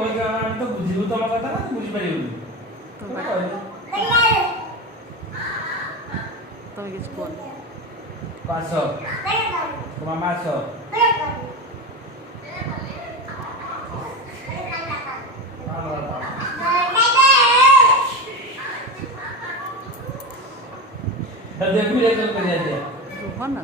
କହିକି ଆମେ ତ ବୁଝିବୁ ତମ କଥା ନା ବୁଝିପାରିବୁନି ତମେ କିଛି କୁହନି। ଆସ ତୋ ମାମା ଆସ देखू ले चल कर जाते ରୁହ ନା।